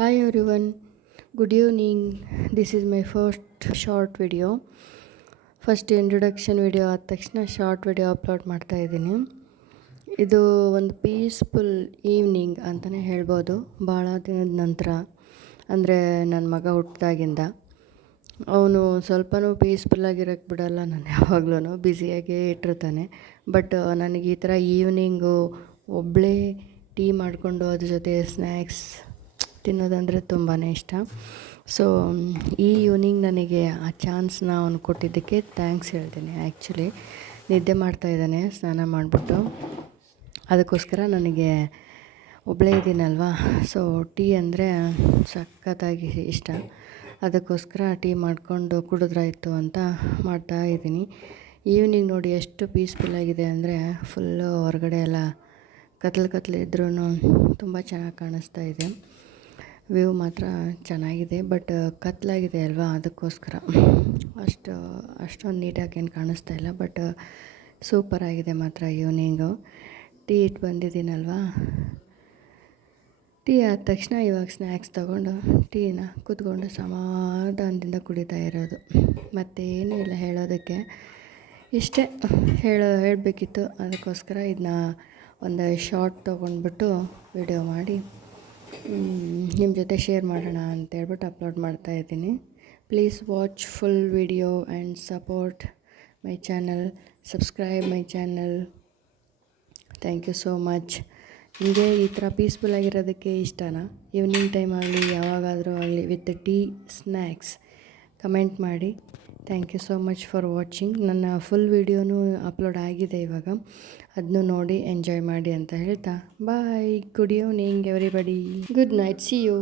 Hi everyone, good evening. This is my first short video. First introduction video ಆದ ತಕ್ಷಣ short video upload ಮಾಡ್ತಾ ಇದ್ದೀನಿ. ಇದು ಒಂದು ಪೀಸ್ಫುಲ್ ಈವ್ನಿಂಗ್ ಅಂತಲೇ ಹೇಳ್ಬೋದು. ಭಾಳ ದಿನದ ನಂತರ, ಅಂದರೆ ನನ್ನ ಮಗ ಹುಟ್ಟಿದಾಗಿಂದ ಅವನು ಸ್ವಲ್ಪನೂ ಪೀಸ್ಫುಲ್ಲಾಗಿರೋಕ್ಕೆ ಬಿಡೋಲ್ಲ. ನಾನು ಯಾವಾಗ್ಲೂ ಬ್ಯುಸಿಯಾಗೇ ಇಟ್ಟಿರ್ತಾನೆ. ಬಟ್ ನನಗೆ ಈ ಥರ ಈವ್ನಿಂಗು ಒಬ್ಬಳೇ ಟೀ ಮಾಡಿಕೊಂಡು ಅದ್ರ ಜೊತೆ ಸ್ನ್ಯಾಕ್ಸ್ ತಿನ್ನೋದಂದರೆ ತುಂಬಾ ಇಷ್ಟ. ಸೊ ಈ ಈವ್ನಿಂಗ್ ನನಗೆ ಆ ಚಾನ್ಸ್ನ ಅವನು ಕೊಟ್ಟಿದ್ದಕ್ಕೆ ಥ್ಯಾಂಕ್ಸ್ ಹೇಳ್ತೀನಿ. ಆ್ಯಕ್ಚುಲಿ ನಿದ್ದೆ ಮಾಡ್ತಾಯಿದ್ದಾನೆ ಸ್ನಾನ ಮಾಡಿಬಿಟ್ಟು. ಅದಕ್ಕೋಸ್ಕರ ನನಗೆ ಒಬ್ಬಳೇ ಇದ್ದೀನಲ್ವ, ಸೊ ಟೀ ಅಂದರೆ ಸಖತ್ತಾಗಿ ಇಷ್ಟ. ಅದಕ್ಕೋಸ್ಕರ ಟೀ ಮಾಡಿಕೊಂಡು ಕುಡಿದ್ರಾಯ್ತು ಅಂತ ಮಾಡ್ತಾಯಿದ್ದೀನಿ. ಈವ್ನಿಂಗ್ ನೋಡಿ ಎಷ್ಟು ಪೀಸ್ಫುಲ್ಲಾಗಿದೆ ಅಂದರೆ ಫುಲ್ಲು ಹೊರಗಡೆ ಎಲ್ಲ ಕತ್ಲಿದ್ರೂ ತುಂಬ ಚೆನ್ನಾಗಿ ಕಾಣಿಸ್ತಾ ಇದೆ. ವ್ಯೂ ಮಾತ್ರ ಚೆನ್ನಾಗಿದೆ, ಬಟ್ ಕತ್ಲಾಗಿದೆ ಅಲ್ವಾ, ಅದಕ್ಕೋಸ್ಕರ ಅಷ್ಟೊಂದು ನೀಟಾಗಿ ಏನು ಕಾಣಿಸ್ತಾ ಇಲ್ಲ. ಬಟ್ ಸೂಪರಾಗಿದೆ ಮಾತ್ರ ಈವ್ನಿಂಗು. ಟೀ ಇಟ್ಟು ಬಂದಿದ್ದೀನಲ್ವಾ, ಟೀ ಆದ ತಕ್ಷಣ ಇವಾಗ ಸ್ನ್ಯಾಕ್ಸ್ ತೊಗೊಂಡು ಟೀನ ಕೂತ್ಕೊಂಡು ಸಮಾಧಾನದಿಂದ ಕುಡಿತಾ ಇರೋದು. ಮತ್ತೇನೂ ಇಲ್ಲ ಹೇಳೋದಕ್ಕೆ, ಇಷ್ಟೇ ಹೇಳಬೇಕಿತ್ತು. ಅದಕ್ಕೋಸ್ಕರ ಇದನ್ನ ಒಂದು ಶಾರ್ಟ್ ತೊಗೊಂಡ್ಬಿಟ್ಟು ವಿಡಿಯೋ ಮಾಡಿ ನಿಮ್ಮ ಜೊತೆ ಶೇರ್ ಮಾಡೋಣ ಅಂತೇಳ್ಬಿಟ್ಟು ಅಪ್ಲೋಡ್ ಮಾಡ್ತಾಯಿದ್ದೀನಿ. Please watch full video and support my channel, subscribe my channel. Thank you so much. ನಿಮಗೆ ಈ ಥರ ಪೀಸ್ಫುಲ್ಲಾಗಿರೋದಕ್ಕೆ ಇಷ್ಟನಾ? ಈವ್ನಿಂಗ್ ಟೈಮ್ ಆಗಲಿ ಯಾವಾಗಾದರೂ ಆಗಲಿ ವಿತ್ ಟೀ ಸ್ನ್ಯಾಕ್ಸ್ ಕಮೆಂಟ್ ಮಾಡಿ. Thank you so much for watching. ನನ್ನ ಫುಲ್ ವಿಡಿಯೋನೂ ಅಪ್ಲೋಡ್ ಆಗಿದೆ ಇವಾಗ, ಅದನ್ನು ನೋಡಿ ಎಂಜಾಯ್ ಮಾಡಿ ಅಂತ ಹೇಳ್ತಾ bye. Good evening everybody. Good night. See you.